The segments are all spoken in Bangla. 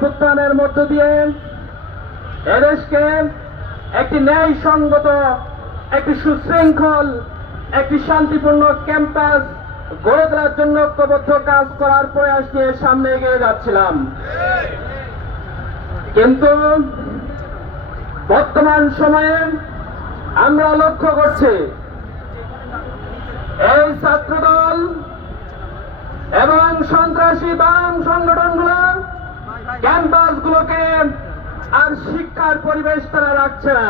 অভ্যুত্থানের মধ্য দিয়ে এদেশকে একটি ন্যায় সঙ্গত একটি সুশৃঙ্খল, একটি শান্তিপূর্ণ ক্যাম্পাস গড়ে তোলার জন্য ঐক্যবদ্ধ কাজ করার প্রয়াস নিয়ে সামনে এগিয়ে যাচ্ছিলাম। কিন্তু বর্তমান সময়ে আমরা লক্ষ্য করছি, এই ছাত্রদল এবং সন্ত্রাসী বাম সংগঠনগুলো ক্যাম্পাসগুলোকে আর শিক্ষার পরিবেশ তারা রাখছে না।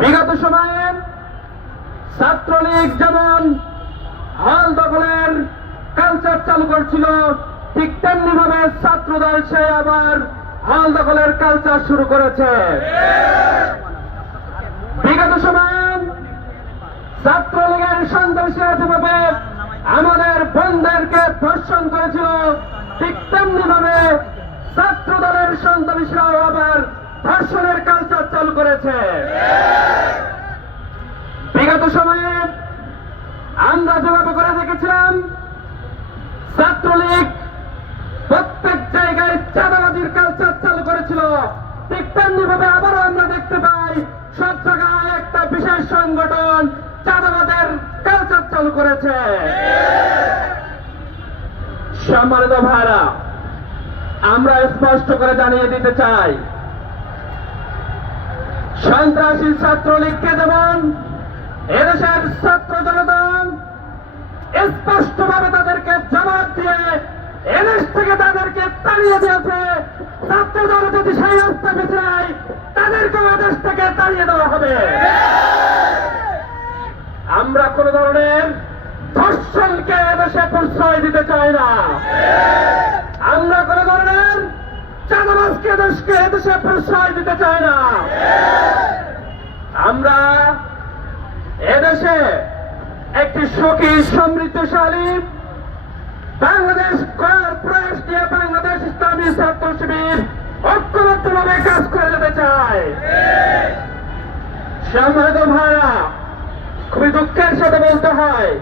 বিগত সময়ে ছাত্রলীগ যেমন হল দখলের কালচার চালু করছিল, ঠিক তেমনি ভাবে ছাত্রদল সে আবার হল দখলের কালচার শুরু করেছে। বিগত সময়ে ছাত্রলীগের সন্ত্রাসীরা যেভাবে আমাদের বোনদেরকে ধর্ষণ করেছিল। ঠিক ছাত্র দলের সন্ত্রাসীরাও আবার ধর্ষণের কালচার চালু করেছে। বিগত সময়ে আমরা যেভাবে করে দেখেছিলাম, ছাত্রলীগ প্রত্যেক জায়গায় চাঁদাবাজির কালচার চালু করেছিল। ঠিক তেমনি ভাবে আবারও আমরা দেখতে পাই, সব জায়গায় একটা বিশেষ সংগঠন চাঁদাবাদের কালচার চালু করেছে। সম্মানিত ভাইরা আমরা স্পষ্ট করে জানিয়ে দিতে চাই। সন্ত্রাসী ছাত্রলীগকে যেমন এদেশের ছাত্র জনতা স্পষ্টভাবে তাদেরকে জবাব দিয়ে এদেশ থেকে তাদেরকে তাড়িয়ে দিয়েছে ছাত্রদল যদি সেই রাস্তা বেছে নেয় তাদেরকে এদেশ থেকে তাড়িয়ে দেওয়া হবে। আমরা কোন ধরনের ধর্ষণকে এদেশে প্রশ্রয় দিতে চাই না। আমরা কোন ধরনের চাঁদাবাজকে দেশকে এদেশে প্রশ্রয় দিতে চাই না। আমরা এদেশে একটি সুখী সমৃদ্ধশালী বাংলাদেশ করার প্রয়াস নিয়ে বাংলাদেশ ইসলামী ছাত্র শিবির ঐক্যবদ্ধভাবে কাজ করে যেতে চায় সম্মানিত ভাইরা, খুবই দুঃখের সাথে বলতে হয়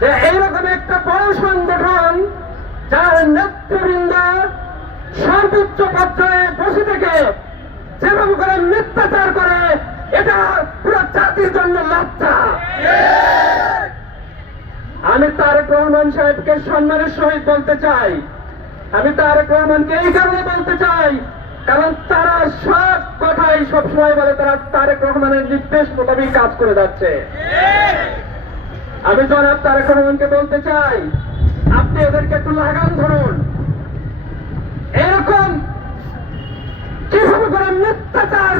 যে এইরকম একটা বড় সংগঠন যার নেতৃবৃন্দ সর্বোচ্চ পর্যায়ে বসে থেকে যেভাবে করে মিথ্যাচার করে, এটা পুরো জাতির জন্য লজ্জা। আমি তারেক রহমান সাহেবকে সম্মানের সহিত বলতে চাই। আমি তারেক রহমানকে এই কারণে বলতে চাই, কারণ তারা সব কথাই সবসময় বলে, তারা তারেক রহমানের নির্দেশ মোতাবেক কাজ করে যাচ্ছে। আমি জনাব তারেক রহমানকে বলতে চাই আপনি এদেরকে একটু লাগাম ধরুন। এরকম কীভাবে করে মিথ্যাচার,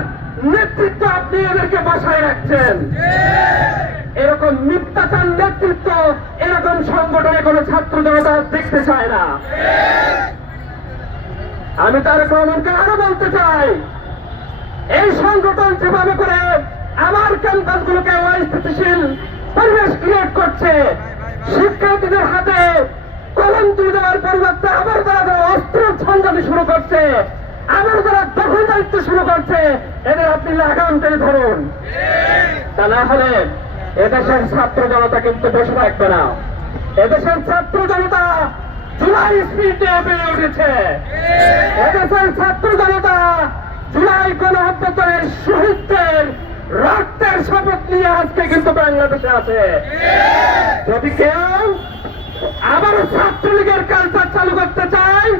নেতৃত্ব আপনি এদেরকে বসায় রাখছেন? এরকম মিথ্যাচার, নেতৃত্ব এরকম সংগঠনে কোন ছাত্র জনতা দেখতে চায় না। আমি তার রহমানকে আরও বলতে চাই, এই সংগঠন যেভাবে করে আমার ক্যাম্পাসগুলোকে অস্থিতিশীল পরিবেশ ক্রিয়েট করছে, শিক্ষার্থীদের হাতে কলম তুলে দেওয়ার পরিবর্তে আবার তারা তারা অস্ত্র সঞ্চালি শুরু করছে। আবার তারা দখল দায়িত্ব শুরু করছে। এদের আপনি লাগাম টেনে ধরুন। তা না হলে এদেশের ছাত্র জনতা কিন্তু বসে থাকবে না। এদেশের ছাত্র জনতা জুলাই স্পিডে বেড়ে উঠেছে। এদেশের ছাত্র জনতা জুলাই কোন শহীদদের রক্তের শপথ নিয়ে আজকে কিন্তু বাংলাদেশে আছে। যদি কেউ আবারও ছাত্রলীগের কালচার চালু করতে চায়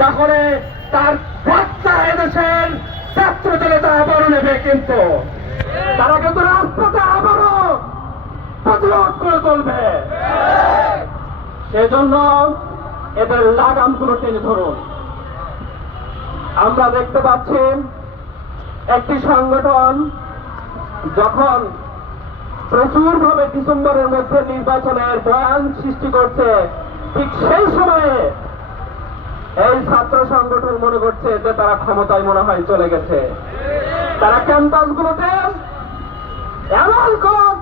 তাহলে তার বাচ্চা এদেশের ছাত্র জনতা আবারও নেবে কিন্তু। তারা কিন্তু রাজপথে আবারও প্রতিরোধ করে তুলবে সেজন্য এদের লাগামগুলো টেনে ধরুন। আমরা দেখতে পাচ্ছি একটি সংগঠন যখন প্রচুর ভাবে ডিসেম্বরের মধ্যে নির্বাচনের বয়ান সৃষ্টি করছে। ঠিক সেই সময়ে এই ছাত্র সংগঠন মনে করছে যে তারা ক্ষমতায় মনে হয় চলে গেছে। তারা ক্যাম্পাসগুলোতে এমন কোন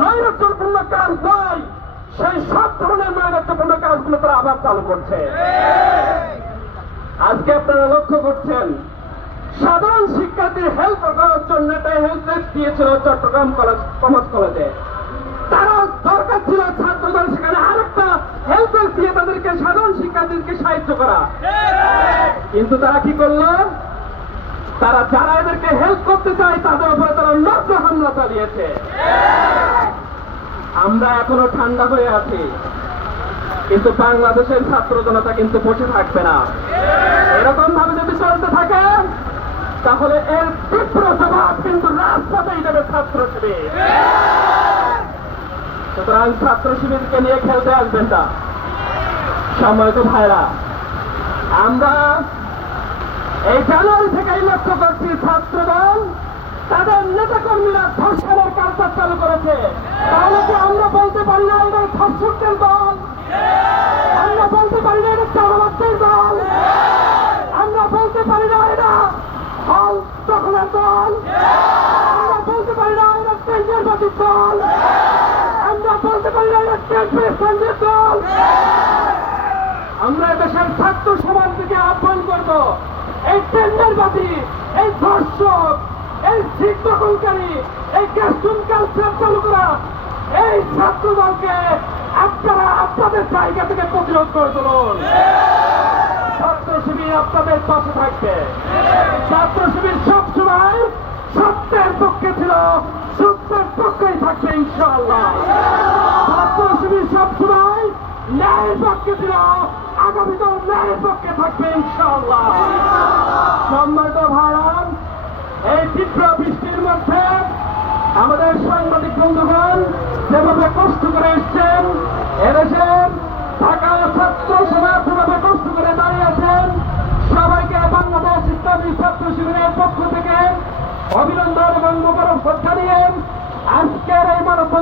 নৈরাজ্যপূর্ণ কাজ নয়, সেই সব ধরনের নৈরাজ্যপূর্ণ কাজগুলো তারা আবার চালু করছে। আজকে আপনারা লক্ষ্য করছেন সাধারণ শিক্ষার্থীর হেল্প করার জন্য একটা হেল্প ডেস্ক দিয়েছিল চট্টগ্রাম কলেজ কমার্স কলেজে তারা দরকার ছিল ছাত্রদল সেখানে আরেকটা হেল্প ডেস্ক দিয়ে তাদেরকে, সাধারণ এদেরকে সাহায্য করা। কিন্তু তারা কি করল? তারা যারা এদেরকে হেল্প করতে চায়, তাদের উপরে তারা নগ্ন হামলা চালিয়েছে। আমরা এখনও ঠান্ডা হয়ে আছি। কিন্তু বাংলাদেশের ছাত্র জনতা কিন্তু বসে থাকবে না। এরকম ভাবে যদি চলতে থাকে তাহলে এর তীব্র জবাব কিন্তু রাজপথেই দেবে ছাত্র শিবির। সুতরাং ছাত্র শিবিরকে নিয়ে খেলতে আসবেন না। সময় তো ভাইরা আমরা এই জানুয়ারি থেকেই লক্ষ্য করছি ছাত্রদল তাদের নেতা কর্মীরা ধর্ষণের কাজটা চালু করেছে। তাহলে কি আমরা বলতে পারি না এটা ধর্ষকদের দল আমরা বলতে পারি না এটা চালাবাদের দল আমরা বলতে পারি না এটা হল দখলের দল আমরা বলতে পারি না এটা কেন্দ্রের দল আমরা বলতে পারি না কেন্দ্রের দল আমরা দেশের ছাত্র সমাজ আহ্বান করব, এই টেন্ডারবাদী, এই ধর্ষক, এই শিক্ষককারী এই ক্যাস্টুম কালচার চালু করা, এই ছাত্র দলকে আপনারা আপনাদের জায়গা থেকে প্রতিরোধ করে তুলুন। ছাত্র শিবির আপনাদের পাশে থাকবে। ছাত্র শিবির সবসময় সত্যের পক্ষে ছিল সত্যের পক্ষেই থাকবে ইনশাআল্লাহ। শিবির সবসময় ন্যায়ের পক্ষে ছিল, আগামীতেও ন্যায়ের পক্ষে থাকবে ইনশাআল্লাহ। ভাইরান, এই তীব্র বৃষ্টির মধ্যে আমাদের সাংবাদিক বন্ধুগণ যেভাবে কষ্ট করে এসছেন, এদেশের ঢাকা ছাত্র সমাজ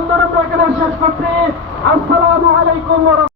আজকের এই মানববন্ধন আমরা এখানে শেষ করছি আসসালামু আলাইকুম ওয়া রাহমাতুল্লাহ।